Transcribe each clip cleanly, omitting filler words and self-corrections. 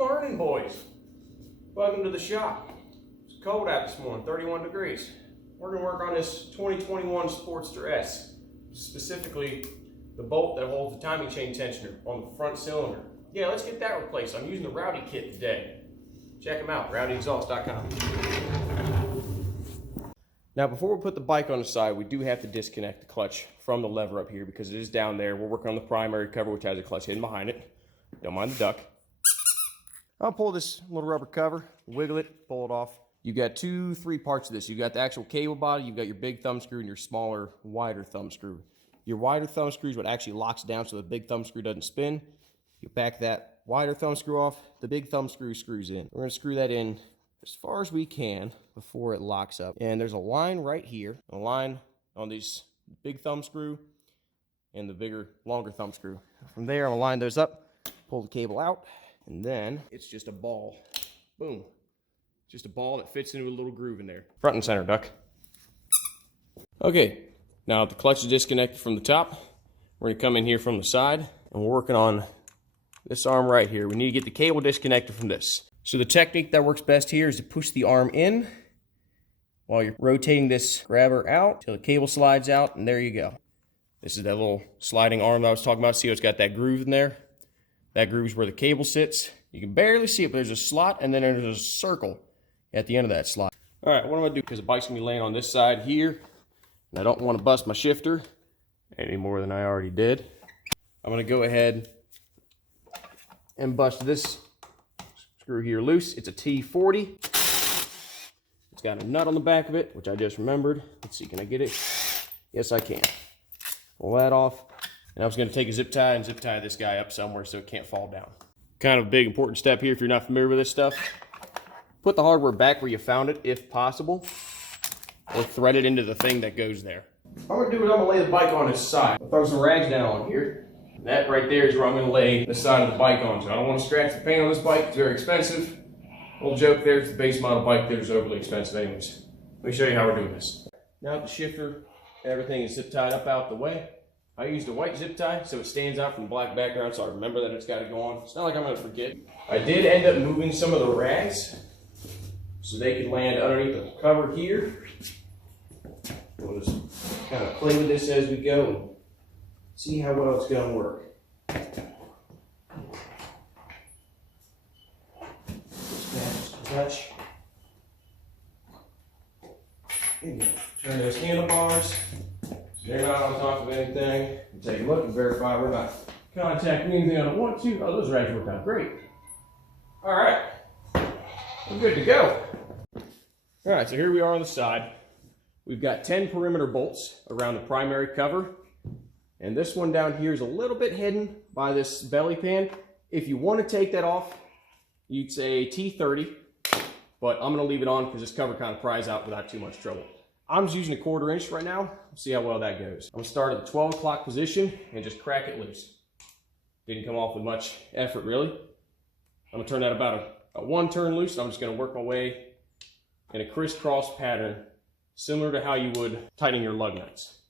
Morning, boys. Welcome to the shop. It's cold out this morning, 31 degrees. We're gonna work on this 2021 Sportster S, specifically the bolt that holds the timing chain tensioner on the front cylinder. Yeah, let's get that replaced. I'm using the Rowdy kit today. Check them out, rowdyexhaust.com. Now, before we put the bike on the side, we do have to disconnect the clutch from the lever up here because it is down there. We're working on the primary cover, which has a clutch hidden behind it. Don't mind the duck. I'll pull this little rubber cover, wiggle it, pull it off. You got three parts of this. You got the actual cable body, you've got your big thumb screw and your smaller, wider thumb screw. Your wider thumb screw is what actually locks down so the big thumb screw doesn't spin. You back that wider thumb screw off, the big thumb screw screws in. We're gonna screw that in as far as we can before it locks up. And there's a line right here, a line on these big thumb screw and the bigger, longer thumb screw. From there, I'm gonna line those up, pull the cable out, and then it's just a ball. Boom. Just a ball that fits into a little groove in there. Front and center, duck. Okay, now the clutch is disconnected from the top. We're gonna come in here from the side, and we're working on this arm right here. We need to get the cable disconnected from this. So the technique that works best here is to push the arm in while you're rotating this grabber out till the cable slides out, and there you go. This is that little sliding arm that I was talking about. See how it's got that groove in there? That groove is where the cable sits. You can barely see it, but there's a slot and then there's a circle at the end of that slot. All right, what I'm gonna do, because the bike's gonna be laying on this side here, and I don't wanna bust my shifter any more than I already did. I'm gonna go ahead and bust this screw here loose. It's a T40. It's got a nut on the back of it, which I just remembered. Let's see, can I get it? Yes, I can. Pull that off. And I was gonna take a zip tie and zip tie this guy up somewhere so it can't fall down. Kind of a big important step here if you're not familiar with this stuff. Put the hardware back where you found it if possible, or thread it into the thing that goes there. What I'm gonna do is I'm gonna lay the bike on its side. I'll throw some rags down on here. That right there is where I'm gonna lay the side of the bike on. So I don't wanna scratch the paint on this bike, it's very expensive. Little joke there, it's the base model bike there is overly expensive anyways. Let me show you how we're doing this. Now the shifter, everything is zip tied up out the way. I used a white zip tie so it stands out from the black background so I remember that it's got to go on. It's not like I'm going to forget. I did end up moving some of the rags so they could land underneath the cover here. We'll just kind of play with this as we go and see how well it's going to work. Just touch. Turn those handlebars. They're not on top of anything. Take a look and verify we're not contacting anything I don't want to. Oh, those rags work out great. All right, we're good to go. All right, so here we are on the side. We've got 10 perimeter bolts around the primary cover. And this one down here is a little bit hidden by this belly pan. If you want to take that off, you'd say T30, but I'm gonna leave it on because this cover kind of pries out without too much trouble. I'm just using a 1/4 inch right now. See how well that goes. I'm gonna start at the 12 o'clock position and just crack it loose. Didn't come off with much effort really. I'm gonna turn that about a 1 turn loose. I'm just gonna work my way in a crisscross pattern, similar to how you would tighten your lug nuts.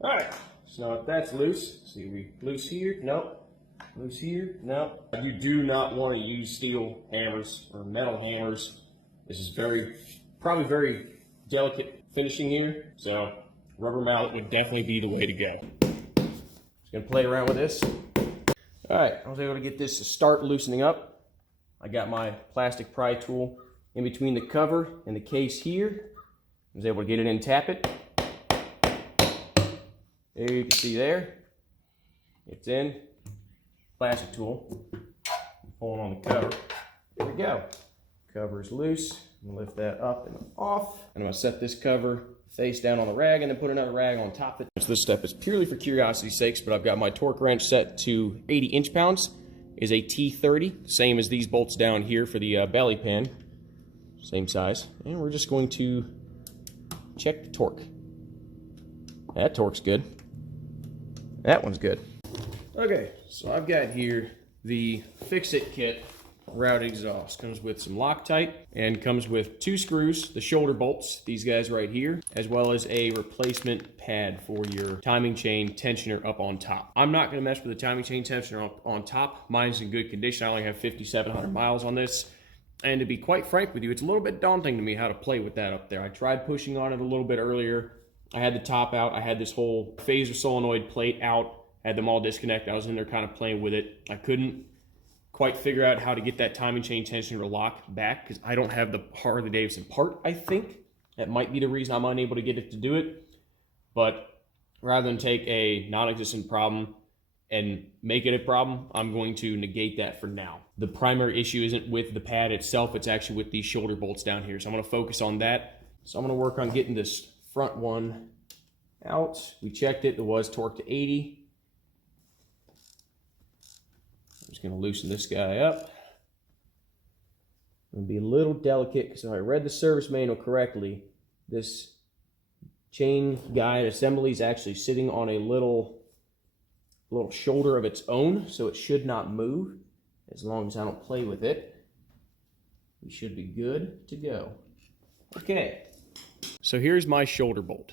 All right, so now if that's loose, see we loose here, nope. Loose here, nope. You do not wanna use steel hammers or metal hammers. This is probably very delicate finishing here, so rubber mallet would definitely be the way to go. Just gonna play around with this. All right, I was able to get this to start loosening up. I got my plastic pry tool in between the cover and the case here. I was able to get it in and tap it. There you can see there. It's in. Plastic tool. Pulling on the cover. There we go. Cover is loose. I'm gonna lift that up and off. And I'm gonna set this cover face down on the rag and then put another rag on top of it. So this step is purely for curiosity's sakes, but I've got my torque wrench set to 80 inch-pounds. Is a T30, same as these bolts down here for the belly pan. Same size. And we're just going to check the torque. That torque's good. That one's good. Okay, so I've got here the Fix-It kit Rowdy Exhaust. Comes with some Loctite and comes with 2 screws, the shoulder bolts, these guys right here, as well as a replacement pad for your timing chain tensioner up on top. I'm not gonna mess with the timing chain tensioner on top. Mine's in good condition. I only have 5,700 miles on this. And to be quite frank with you, it's a little bit daunting to me how to play with that up there. I tried pushing on it a little bit earlier. I had the top out. I had this whole phaser solenoid plate out, had them all disconnected. I was in there kind of playing with it. I couldn't quite figure out how to get that timing chain tensioner to lock back because I don't have the Harley-Davidson part, I think. That might be the reason I'm unable to get it to do it. But rather than take a non-existent problem and make it a problem, I'm going to negate that for now. The primary issue isn't with the pad itself, it's actually with these shoulder bolts down here. So I'm gonna focus on that. So I'm gonna work on getting this front one out. We checked it was torqued to 80. I'm just gonna loosen this guy up. I'm gonna be a little delicate because if I read the service manual correctly, this chain guide assembly is actually sitting on a little shoulder of its own, so it should not move. As long as I don't play with it, we should be good to go. Okay, so here's my shoulder bolt.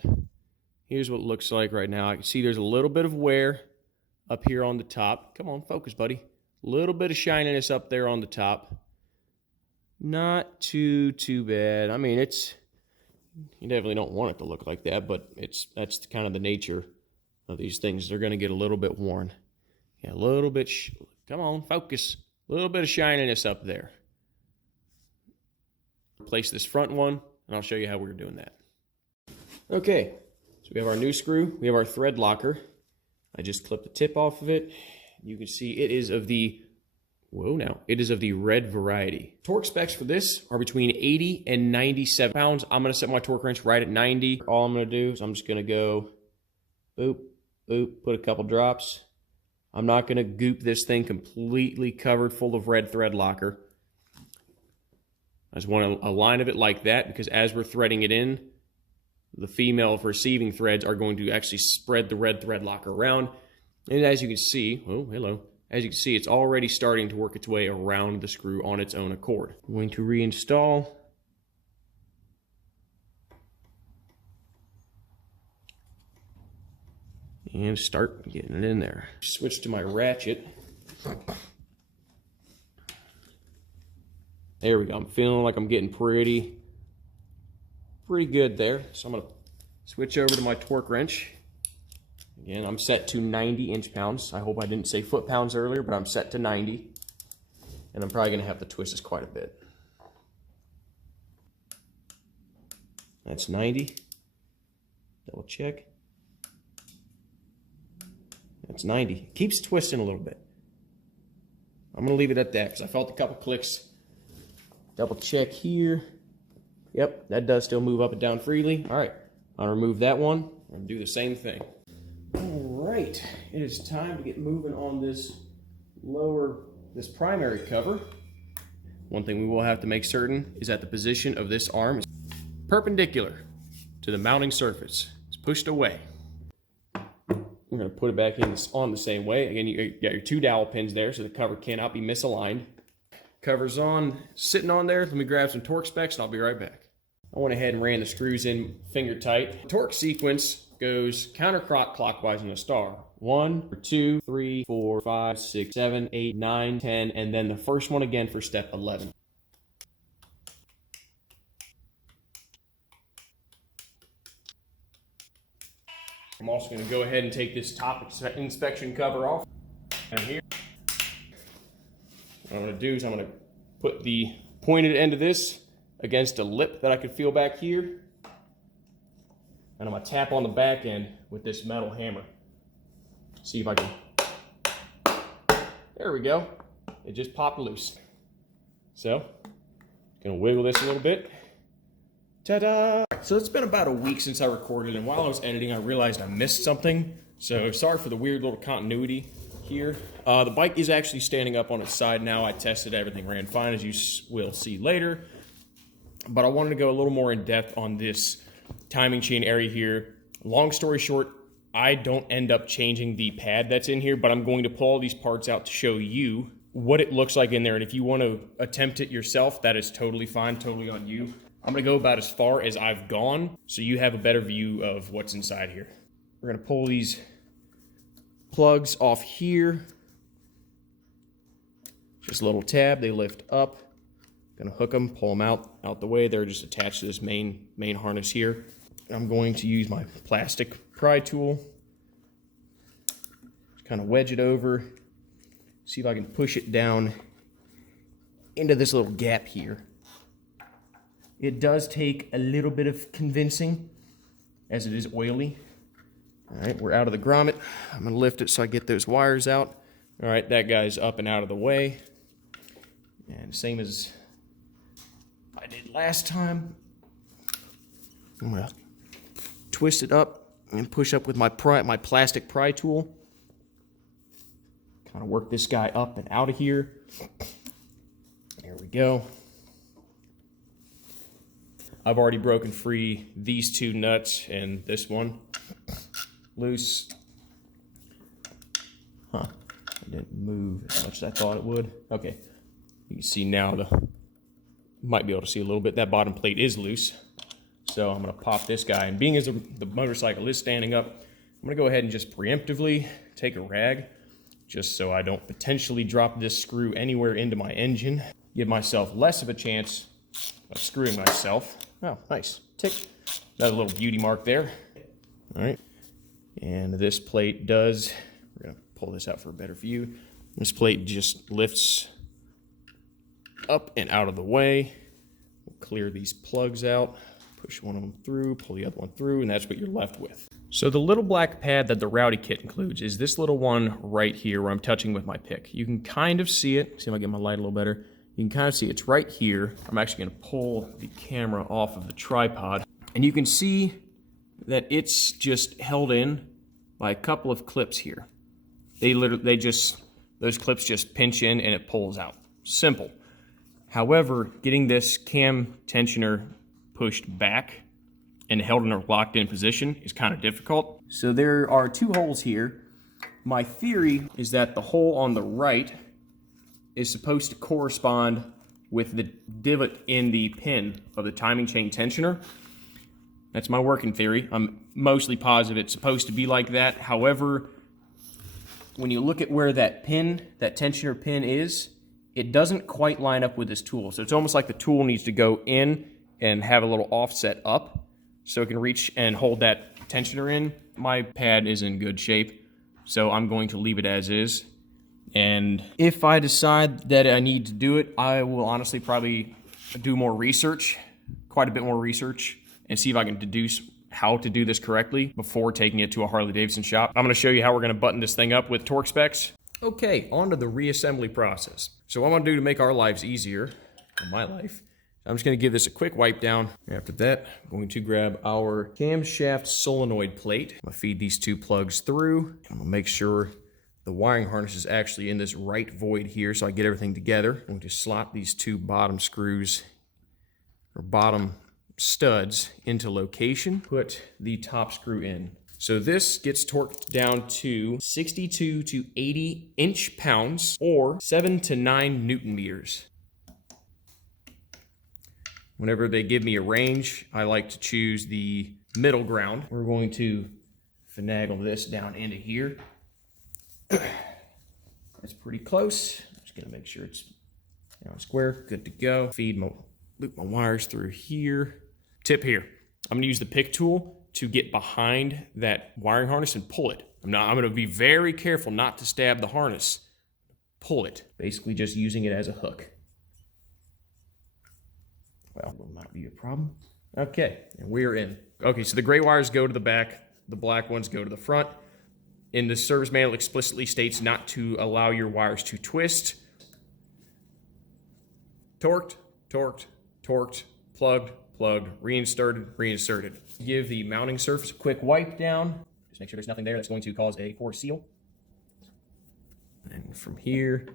Here's what it looks like right now. I can see there's a little bit of wear up here on the top. Come on, focus, buddy. A little bit of shininess up there on the top. Not too bad. I mean, you definitely don't want it to look like that, but that's kind of the nature of these things. They're going to get a little bit worn. Yeah, a little bit, come on, focus. A little bit of shininess up there. Replace this front one, and I'll show you how we're doing that. Okay, so we have our new screw. We have our thread locker. I just clipped the tip off of it. You can see it is of the, it is of the red variety. Torque specs for this are between 80 and 97 pounds. I'm going to set my torque wrench right at 90. All I'm going to do is I'm just going to go boop, boop, put a couple drops. I'm not going to goop this thing completely covered full of red thread locker. I just want a line of it like that because as we're threading it in, the female receiving threads are going to actually spread the red thread locker around. And as you can see, as you can see, it's already starting to work its way around the screw on its own accord. I'm going to reinstall. And start getting it in there. Switch to my ratchet. There we go. I'm feeling like I'm getting pretty good there. So I'm going to switch over to my torque wrench. Again, I'm set to 90 inch-pounds. I hope I didn't say foot-pounds earlier, but I'm set to 90. And I'm probably going to have to twist this quite a bit. That's 90. Double check. That's 90. It keeps twisting a little bit. I'm going to leave it at that because I felt a couple clicks. Double check here. Yep, that does still move up and down freely. All right, I'll remove that one and do the same thing. All right, it is time to get moving on this primary cover. One thing we will have to make certain is that the position of this arm is perpendicular to the mounting surface. It's pushed away. We're going to put it back in on the same way. Again, you got your 2 dowel pins there, so the cover cannot be misaligned. Cover's on, sitting on there. Let me grab some torque specs, and I'll be right back. I went ahead and ran the screws in finger tight. Torque sequence goes counterclockwise in a star. 1, 2, 3, 4, 5, 6, 7, 8, 9, 10, and then the first one again for step 11. I'm also going to go ahead and take this top inspection cover off. And here, what I'm going to do is I'm going to put the pointed end of this against a lip that I can feel back here. And I'm going to tap on the back end with this metal hammer. See if I can. There we go. It just popped loose. So, going to wiggle this a little bit. Ta-da! So it's been about a week since I recorded, and while I was editing, I realized I missed something. So sorry for the weird little continuity here. The bike is actually standing up on its side now. I tested, everything ran fine, as you will see later. But I wanted to go a little more in depth on this timing chain area here. Long story short, I don't end up changing the pad that's in here, but I'm going to pull all these parts out to show you what it looks like in there. And if you want to attempt it yourself, that is totally fine, totally on you. I'm gonna go about as far as I've gone so you have a better view of what's inside here. We're gonna pull these plugs off here. Just a little tab, they lift up. Gonna hook them, pull them out the way. They're just attached to this main harness here. I'm going to use my plastic pry tool. Kind of wedge it over. See if I can push it down into this little gap here. It does take a little bit of convincing as it is oily. All right, we're out of the grommet. I'm gonna lift it so I get those wires out. All right, that guy's up and out of the way. And same as I did last time, I'm gonna twist it up and push up with my plastic pry tool. Kind of work this guy up and out of here. There we go. I've already broken free these two nuts and this one loose. Huh, it didn't move as much as I thought it would. Okay, you can see now might be able to see a little bit. That bottom plate is loose. So I'm gonna pop this guy, and being as the motorcycle is standing up, I'm gonna go ahead and just preemptively take a rag, just so I don't potentially drop this screw anywhere into my engine. Give myself less of a chance of screwing myself. Oh, nice, tick. Another little beauty mark there. All right, and this plate does, we're gonna pull this out for a better view. This plate just lifts up and out of the way. We'll clear these plugs out, push one of them through, pull the other one through, and that's what you're left with. So the little black pad that the Rowdy kit includes is this little one right here where I'm touching with my pick. You can kind of see it. See if I get my light a little better. You can kind of see it's right here. I'm actually gonna pull the camera off of the tripod, and you can see that it's just held in by a couple of clips here. Those clips just pinch in and it pulls out. Simple. However, getting this cam tensioner pushed back and held in a locked in position is kind of difficult. So there are two holes here. My theory is that the hole on the right is supposed to correspond with the divot in the pin of the timing chain tensioner. That's my working theory. I'm mostly positive it's supposed to be like that. However, when you look at where that tensioner pin is, it doesn't quite line up with this tool. So it's almost like the tool needs to go in and have a little offset up so it can reach and hold that tensioner in. My pad is in good shape, so I'm going to leave it as is. And if I decide that I need to do it, I will honestly probably do more research, quite a bit more research, and see if I can deduce how to do this correctly before taking it to a Harley-Davidson shop. I'm gonna show you how we're gonna button this thing up with torque specs. Okay, on to the reassembly process. So what I'm gonna do to make our lives easier, or my life, I'm just gonna give this a quick wipe down. After that, I'm going to grab our camshaft solenoid plate. I'm gonna feed these two plugs through. I'm gonna make sure the wiring harness is actually in this right void here so I get everything together. I'm going to slot these two bottom screws, or bottom studs, into location. Put the top screw in. So this gets torqued down to 62 to 80 inch-pounds or 7 to 9 Newton meters. Whenever they give me a range, I like to choose the middle ground. We're going to finagle this down into here. That's pretty close. I'm just gonna make sure it's square, good to go. Loop my wires through here. Tip here, I'm gonna use the pick tool to get behind that wiring harness and pull it. I'm gonna be very careful not to stab the harness. Pull it, basically just using it as a hook. Well, will not be a problem. Okay, and we're in. Okay, so the gray wires go to the back, the black ones go to the front. In the service manual, explicitly states not to allow your wires to twist. Torqued, torqued, torqued, plugged, plugged, reinserted. Give the mounting surface a quick wipe down. Just make sure there's nothing there that's going to cause a poor seal. And from here,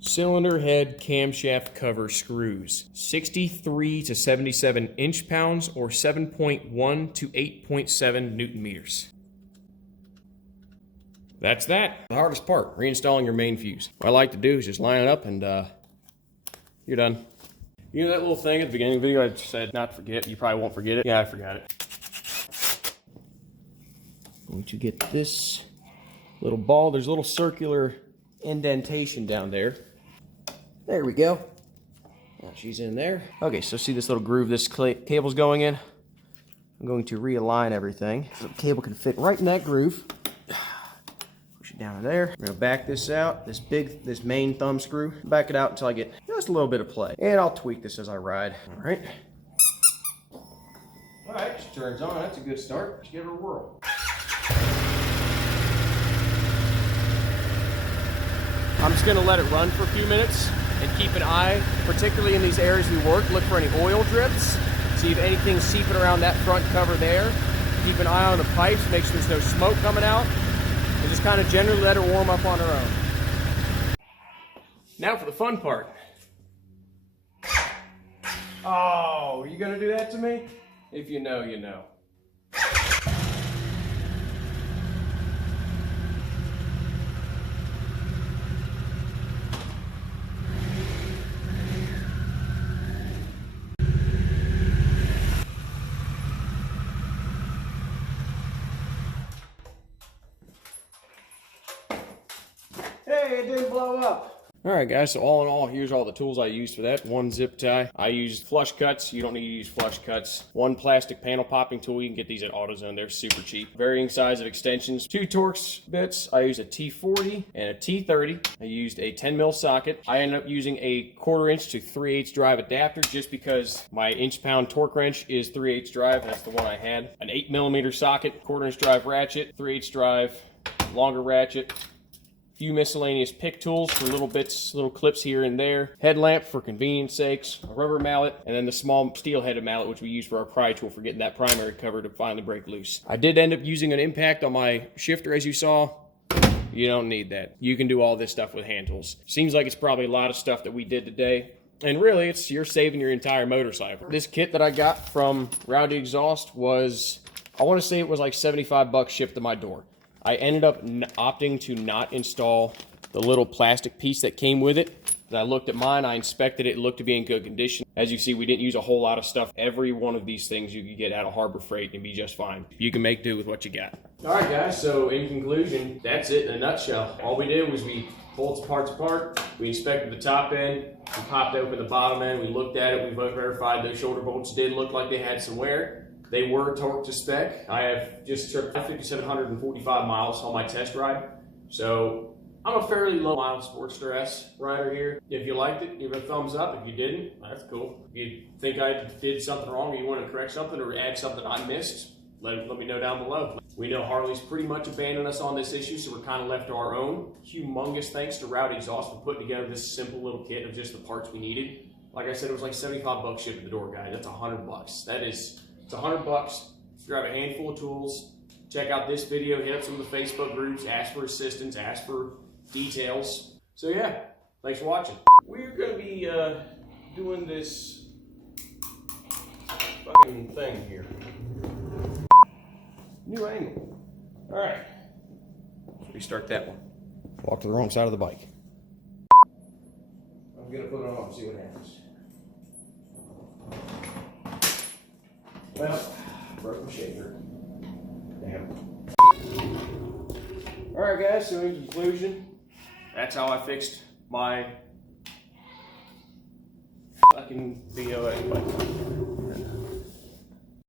cylinder head camshaft cover screws, 63 to 77 inch-pounds or 7.1 to 8.7 Newton meters. that's that. The hardest part, reinstalling your main fuse. What I like to do is just line it up and you're done. You know that little thing at the beginning of the video I said not to forget? You probably won't forget it. Yeah, I forgot it. Once you get this little ball, there's a little circular indentation down there. There we go. Now she's in there. Okay, so see this little groove this cable's going in? I'm going to realign everything so the cable can fit right in that groove. Push it down to there. I'm gonna back this out, this main thumb screw. Back it out until I get just a little bit of play. And I'll tweak this as I ride. All right. All right, she turns on. That's a good start. Let's give her a whirl. I'm just gonna let it run for a few minutes and keep an eye, particularly in these areas we work, look for any oil drips. See if anything's seeping around that front cover there. Keep an eye on the pipes, make sure there's no smoke coming out, and just kind of generally let her warm up on her own. Now for the fun part. Oh, are you gonna do that to me? If you know, you know. Hey, it didn't blow up. All right, guys, so all in all, here's all the tools I used for that. One zip tie. I used flush cuts. You don't need to use flush cuts. One plastic panel popping tool. You can get these at AutoZone. They're super cheap. Varying size of extensions. 2 Torx bits. I used a T40 and a T30. I used a 10 mil socket. I ended up using a 1/4 inch to 3/8 drive adapter just because my inch-pound torque wrench is 3/8 drive. That's the one I had. An 8 millimeter socket, 1/4 inch drive ratchet, 3/8 drive, longer ratchet. Few miscellaneous pick tools for little bits, little clips here and there. Headlamp for convenience sakes, a rubber mallet, and then the small steel-headed mallet which we use for our pry tool for getting that primary cover to finally break loose. I did end up using an impact on my shifter as you saw. You don't need that. You can do all this stuff with hand tools. Seems like it's probably a lot of stuff that we did today. And really, you're saving your entire motorcycle. This kit that I got from Rowdy Exhaust was, I want to say it was like 75 bucks shipped to my door. I ended up opting to not install the little plastic piece that came with it. I looked at mine, I inspected it, it looked to be in good condition. As you see, we didn't use a whole lot of stuff. Every one of these things you can get out of Harbor Freight and be just fine. You can make do with what you got. All right, guys, so in conclusion, that's it in a nutshell. All we did was we pulled the parts apart, we inspected the top end, we popped open the bottom end, we looked at it, we verified those shoulder bolts did look like they had some wear. They were torqued to spec. I have just tripped 5,745 miles on my test ride. So I'm a fairly low mile Sportster S rider here. If you liked it, give it a thumbs up. If you didn't, that's cool. If you think I did something wrong or you want to correct something or add something I missed, let me know down below. We know Harley's pretty much abandoned us on this issue, so we're kind of left to our own. Humongous thanks to Rowdy Exhaust for putting together this simple little kit of just the parts we needed. Like I said, it was like 75 bucks shipped to the door, guys. That's 100 bucks. It's 100 bucks. Grab a handful of tools. Check out this video. Hit up some of the Facebook groups. Ask for assistance. Ask for details. So yeah, thanks for watching. We're gonna be doing this fucking thing here. New angle. All right. Let's restart that one. Walk to the wrong side of the bike. I'm gonna put it on and see what happens. Well, broke my shaker. Damn. Alright guys, so in conclusion, that's how I fixed my fucking BOA bike.